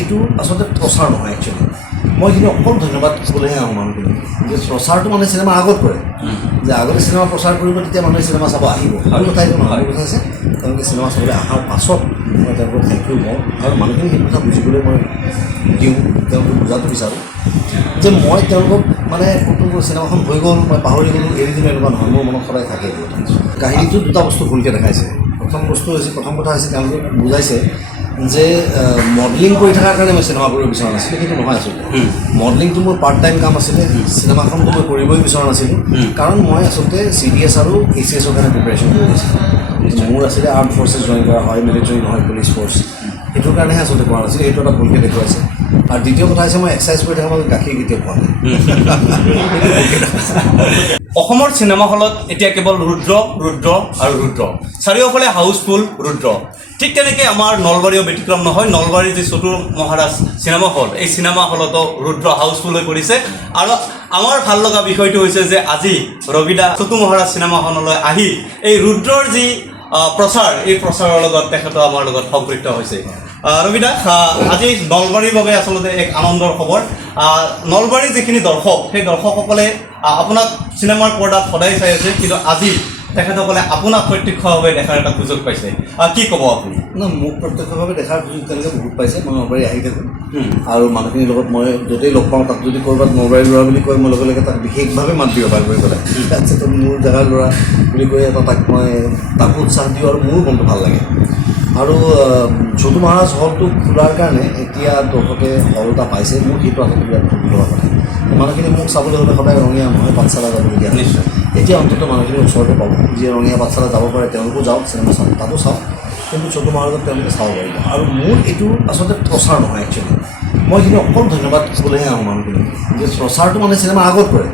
এইটো আচলতে প্ৰচাৰ নহয় একচুৱেলি মই কিন্তু অকল ধন্যবাদ ক'বলৈহে আহোঁ মানুহখিনি যে প্ৰচাৰটো মানে চিনেমা আগত কৰে যে আগতে চিনেমা প্ৰচাৰ কৰিব তেতিয়া মানুহে চিনেমা চাব আহিব আৰু কথা এইটো নহয় কথা আছে তেওঁলোকে চিনেমা চাবলৈ অহাৰ পাছত মই তেওঁলোকক থেংক ইউ কওঁ আৰু মানুহখিনি সেইটো কথা বুজিবলৈ মই দিওঁ তেওঁলোকক বুজাটো বিচাৰোঁ যে মই তেওঁলোকক মানে কোনটো চিনেমাখন হৈ গ'ল মই পাহৰি গ'লোঁ এৰি দিম এনেকুৱা নহয় মোৰ মনত সদায় থাকে এইটো কাহিনীটো দুটা বস্তু ভুলকৈ দেখাইছে প্ৰথম কথা হৈছে তেওঁলোকে বুজাইছে যে মডেলিং কৰি থকাৰ কাৰণে মই চিনেমা কৰিব বিচৰা নাছিলোঁ সেইটো নহয় আচলতে মডেলিংটো মোৰ পাৰ্ট টাইম কাম আছিলে চিনেমাখনটো মই কৰিবই বিচৰা নাছিলোঁ কাৰণ মই আচলতে CDS আৰু ACSৰ কাৰণে প্ৰিপেৰেশ্যন কৰি আছিলোঁ মোৰ আছিলে আৰ্ম ফ'ৰ্চেছ জইন কৰা হয় মিলিটাৰী নহয় পুলিচ ফ'ৰ্চ সেইটোৰ কাৰণেহে আচলতে কৰা নাছিল সেইটো এটা ভুলকৈ দেখুৱাইছে আৰু দ্বিতীয় কথা হৈছে মই এক্সাৰচাইজ কৰি থকা মই গাখীৰ কেতিয়াও খোৱা নাই অসমৰ চিনেমা হলত এতিয়া কেৱল ৰুদ্ৰ আৰু ৰুদ্ৰ চাৰিওফালে হাউচফুল ৰুদ্ৰ ঠিক তেনেকৈ আমাৰ নলবাৰীও ব্যতিক্ৰম নহয় নলবাৰীৰ যি চতুৰ মহাৰাজ চিনেমা হল এই চিনেমা হলতো ৰুদ্ৰ হাউচফুল হৈ পৰিছে আৰু আমাৰ ভাল লগা বিষয়টো হৈছে যে আজি ৰবিদা চতুৰ মহাৰাজ চিনেমাখনলৈ আহি এই ৰুদ্ৰৰ যি প্ৰচাৰ এই প্ৰচাৰৰ লগত তেখেতো আমাৰ লগত সম্পৃক্ত হৈছে ৰবিদা আজি নলবাৰীৰ বাবে আচলতে এক আনন্দৰ খবৰ নলবাৰীৰ যিখিনি দৰ্শক সেই দৰ্শকসকলে আপোনাক চিনেমাৰ পৰ্দাত সদায় চাই আছে কিন্তু আজি তেখেতসকলে আপোনাক প্ৰত্যক্ষভাৱে দেখাৰ এটা সুযোগ পাইছে কি ক'ব আপুনি না মোক প্ৰত্যক্ষভাৱে দেখাৰ সুযোগ তেওঁলোকে বহুত পাইছে মই নলবাৰী আহি থাকোঁ আৰু মানুহখিনিৰ লগত মই য'তেই লগ পাওঁ তাত যদি ক'ৰবাত নলবাৰীৰ ল'ৰা বুলি কয় মই লগে লগে তাক বিশেষভাৱে মাত দিওঁ এবাৰ কৰি পেলাই আচ্ছা তো মোৰ জেগাৰ ল'ৰা বুলি কৈ এটা তাকো উৎসাহ দিওঁ আৰু মোৰো মনটো ভাল লাগে আৰু চতুৰ মহাৰাজ হলটো খোলাৰ কাৰণে এতিয়া দৰ্শকে হল এটা পাইছে মোৰ সেইটো আচলতে বিৰাট ফূৰ্তি লগা কথা মানুহখিনি মোক চাবলৈ হ'লে সদায় ৰঙীয়া নহয় পাঠশালা যাবলগীয়া নিশ্চয় এতিয়া অন্ততঃ মানুহখিনি ওচৰতে পাব যিয়ে ৰঙীয়া পাঠশালা যাব পাৰে তেওঁলোকো যাওক চিনেমা চাওক তাতো চাওক কিন্তু চতুৰ মহাৰাজত তেওঁলোকে চাব পাৰিব আৰু মোৰ এইটো আচলতে প্ৰচাৰ নহয় একচুৱেলি মই কিন্তু অকল ধন্যবাদ ক'বলৈহে আহোঁ মানুহখিনি যে প্ৰচাৰটো মানে চিনেমা আগত কৰে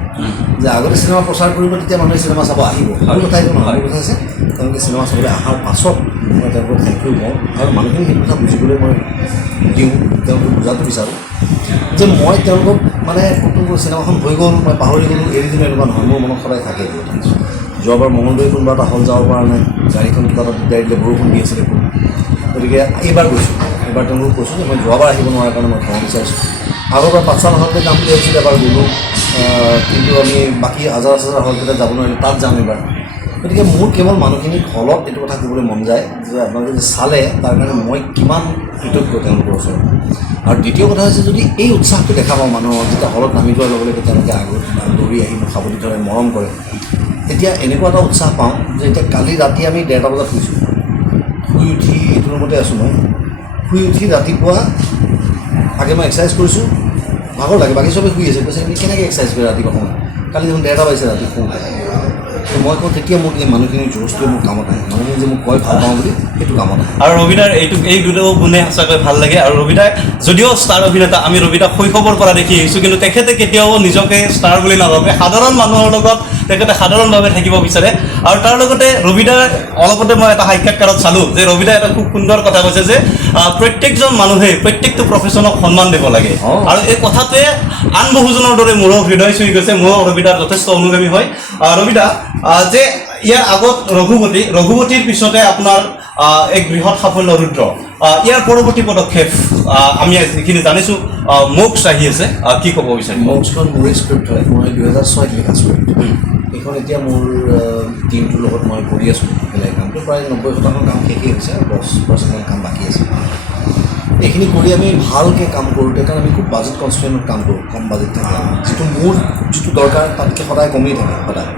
যে আগতে চিনেমা প্ৰচাৰ কৰিব তেতিয়া মানুহে চিনেমা চাব আহিব আৰু কথা এইটো নহয় কথা আছে তেওঁলোকে চিনেমা চাবলৈ অহাৰ পাছত মই তেওঁলোকক থেংক ইউ কওঁ আৰু মানুহখিনি সেইটো কথা বুজিবলৈ মই দিওঁ তেওঁলোকক বুজাটো বিচাৰোঁ যে মই তেওঁলোকক মানে কোনটো চিনেমাখন হৈ গ'ল মই পাহৰি গ'লোঁ এৰি দিম এনেকুৱা নহয় মোৰ মনত সদায় থাকে এইটো যোৱাবাৰ মঙলদৈ কোনোবা এটা হল যাব পৰা নাই গাড়ীখন কিবা এটা দিগদাৰি দিলে বৰষুণ দি আছিলে গতিকে এইবাৰ গৈছোঁ এইবাৰ তেওঁলোকক কৈছোঁ যে মই যোৱাবাৰ আহিব নোৱাৰাৰ কাৰণে মই খাব বিচাৰিছোঁ আগৰবাৰ পাঠশালা হলতে কাম কৰি আছিলোঁ এবাৰ গ'লোঁ কিন্তু আমি বাকী হাজাৰ হলকেইটা যাব নোৱাৰিলোঁ তাত যাম এইবাৰ গতিকে মোৰ কেৱল মানুহখিনিক হলত এইটো কথা ক'বলৈ মন যায় যে আপোনালোকে যদি চালে তাৰ কাৰণে মই কিমান কৃতজ্ঞ তেওঁলোকৰ ওচৰত আৰু দ্বিতীয় কথা হৈছে যদি এই উৎসাহটো দেখা পাওঁ মানুহৰ যেতিয়া হলত নামি যোৱাৰ লগে লগে তেওঁলোকে আগত দৌৰি আহি মোক সাৱটি ধৰে মৰম কৰে তেতিয়া এনেকুৱা এটা উৎসাহ পাওঁ যে এতিয়া কালি ৰাতি আমি 1:30 বজাত শুইছোঁ শুই উঠি এইটো ৰুমতে আছোঁ মই শুই উঠি ৰাতিপুৱা আগে মই এক্সাৰচাইজ কৰিছোঁ ভাগৰ লাগে বাকী চবেই শুই আছে কৈছে আমি কেনেকৈ এক্সাৰচাইজ কৰি ৰাতিপুৱা সময় কালি দেখোন 1:30 বাজিছে ৰাতি শুওঁতে মই কওঁ তেতিয়া মোক এই মানুহখিনিৰ জোৰটোৱে মোক কামত আহে মানুহখিনি যে মোক কয় ভাল পাওঁ বুলি সেইটো কামত আহে আৰু ৰবিদাৰ এই দুটা গুণে সঁচাকৈ ভাল লাগে আৰু ৰবিদাই যদিও ষ্টাৰ অভিনেতা আমি ৰবিদাক শৈশৱৰ পৰা দেখি আহিছোঁ কিন্তু তেখেতে কেতিয়াও নিজকে ষ্টাৰ বুলি নাভাবে সাধাৰণ মানুহৰ লগত তেখেতে সাধাৰণভাৱে থাকিব বিচাৰে আৰু তাৰ লগতে ৰবিদাৰ অলপতে মই এটা সাক্ষাৎকাৰত চালোঁ যে ৰবিদাই এটা খুব সুন্দৰ কথা কৈছে যে প্ৰত্যেকজন মানুহে প্ৰত্যেকটো প্ৰফেশ্যনক সন্মান দিব লাগে আৰু এই কথাটোৱে আন বহুজনৰ দৰে মোৰো হৃদয় চুই গৈছে মোৰো ৰবিদাৰ যথেষ্ট অনুগামী হয় ৰবিদা যে ইয়াৰ আগত ৰঘুপতিৰ পিছতে আপোনাৰ এক বৃহৎ সাফল্য ৰুদ্ৰ ইয়াৰ পৰৱৰ্তী পদক্ষেপ আমি যিখিনি জানিছোঁ মোক্স আহি আছে কি ক'ব বিচাৰিম মোক্সখন মোৰে স্ক্ৰিপ্ট হয় মই 2006 লিখা স্ক্ৰিপ্ট এইখন এতিয়া মোৰ টিমটোৰ লগত মই কৰি আছোঁ বেলেগ কামটো প্ৰায় 90% কাম শেষেই হৈছে আৰু 10% কাম বাকী আছে এইখিনি কৰি আমি ভালকৈ কাম কৰোঁতে কাৰণ আমি খুব বাজেট কনষ্ট্ৰেইনত কাম কৰোঁ কম বাজেট থাকে যিটো মোৰ যিটো দৰকাৰ তাতকৈ সদায় কমেই থাকে সদায়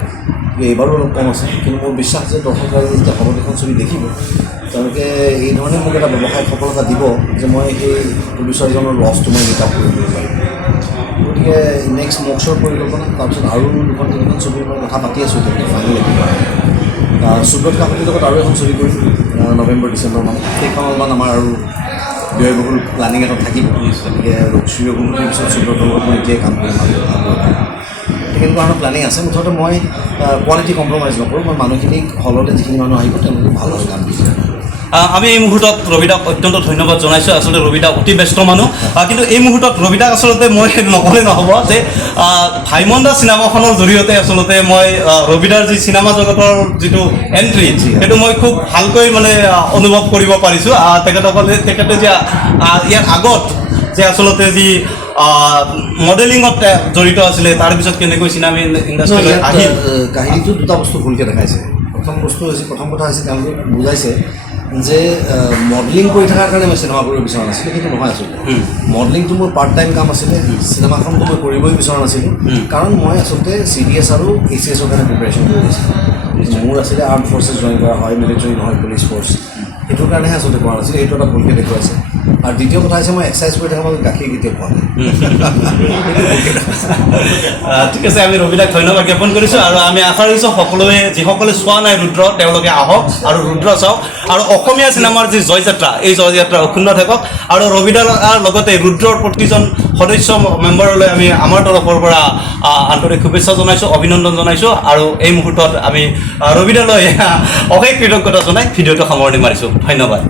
এইবাৰো অলপ কম আছে কিন্তু মোৰ বিশ্বাস যে দৰ্শকসকলে যেতিয়া হলত এখন ছবি দেখিব তেওঁলোকে এই ধৰণে মোক এটা ব্যৱসায়িক সফলতা দিব যে মই সেই প্ৰডিউচাৰজনৰ লছটো মই মেক আপ কৰিব পাৰিম গতিকে নেক্সট মোক্সৰ পৰিকল্পনা তাৰপিছত আৰু 2-3খন ছবিৰ মই কথা পাতি আছোঁ এতিয়া ফাইনেল সুব্ৰত কাকতিৰ লগত আৰু এখন ছবি কৰিম নৱেম্বৰ-ডিচেম্বৰ মানত সেইখন অলপমান আমাৰ আৰু ব্যয়বহুল প্লানিং এটা থাকিব গতিকে সূৰ্যকুমাৰীৰ পিছত সুব্ৰতৰ লগত মই এতিয়াই কাম কৰিম তেনেকুৱা ধৰণৰ প্লেনিং আছে মুঠতে মই কোৱালিটি কম্প্ৰমাইজ নকৰোঁ মই মানুহখিনিক হলতে যিখিনি মানুহ আহিব তেওঁলোকে ভাল ভাল কাম দিছে আমি এই মুহূৰ্তত ৰবিদাক অত্যন্ত ধন্যবাদ জনাইছোঁ আচলতে ৰবিদা অতি ব্যস্ত মানুহ কিন্তু এই মুহূৰ্তত ৰবিদাক আচলতে মই নক'লে নহ'ব যে ভাইমন দা চিনেমাখনৰ জৰিয়তে আচলতে মই ৰবিদাৰ যি চিনেমা জগতৰ যিটো এণ্ট্ৰি সেইটো মই খুব ভালকৈ মানে অনুভৱ কৰিব পাৰিছোঁ তেখেতে যে ইয়াৰ আগত যে আচলতে যি মডেলিঙত জড়িত আছিলে তাৰপিছত কেনেকৈ চিনেমা ইণ্ডাষ্ট্ৰীলৈ আহিল কাহিনীটো দুটা বস্তু ভুলকৈ দেখাইছে প্ৰথম কথা হৈছে তেওঁলোকে বুজাইছে যে মডেলিং কৰি থকাৰ কাৰণে মই চিনেমা কৰিব বিচৰা নাছিলোঁ সেইটো নহয় আচলতে মডেলিংটো মোৰ পাৰ্ট টাইম কাম আছিলে চিনেমাখনটো মই কৰিবই বিচৰা নাছিলোঁ কাৰণ মই আচলতে CDS আৰু ACSৰ কাৰণে প্ৰিপেৰেশ্যন কৰি আছিলোঁ মোৰ আছিলে আৰ্ম ফ'ৰ্চেছ জইন কৰা হয় মিলিটাৰী নহয় পুলিচ ফ'ৰ্চ সেইটোৰ কাৰণেহে আচলতে কৰা নাছিলে সেইটো এটা ভুলকৈ দেখুৱাইছে আৰু দ্বিতীয় কথা হৈছে মই এক্সাৰচাইজ কৰি থকা মাজত গাখীৰ কেতিয়াও খোৱা নাই ঠিক আছে আমি ৰবিদাক ধন্যবাদ জ্ঞাপন কৰিছোঁ আৰু আমি আশা কৰিছোঁ সকলোৱে যিসকলে চোৱা নাই ৰুদ্ৰ তেওঁলোকে আহক আৰু ৰুদ্ৰ চাওক আৰু অসমীয়া চিনেমাৰ যি জয়যাত্ৰা এই জয়যাত্ৰা অক্ষুণ্ণ থাকক আৰু ৰবিদাৰ লগতে ৰুদ্ৰৰ প্ৰতিজন সদস্য মেম্বাৰলৈ আমি আমাৰ তৰফৰ পৰা আন্তৰিক শুভেচ্ছা জনাইছোঁ অভিনন্দন জনাইছোঁ আৰু এই মুহূৰ্তত আমি ৰবিদালৈ অশেষ কৃতজ্ঞতা জনাই ভিডিঅ'টো সামৰণি মাৰিছোঁ ধন্যবাদ